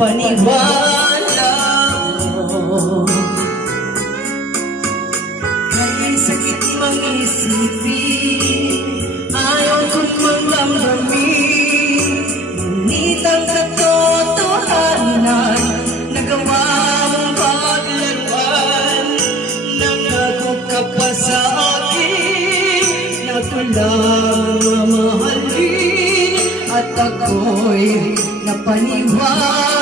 paniwala mo. Kahit sakit mang isipin, ayaw kong magdamdamin, ngunit ang katotohanan, nagawa mong paglaruan. Nangako ka pa sa akin na ko lang mamahalin, at ako'y napaniwala.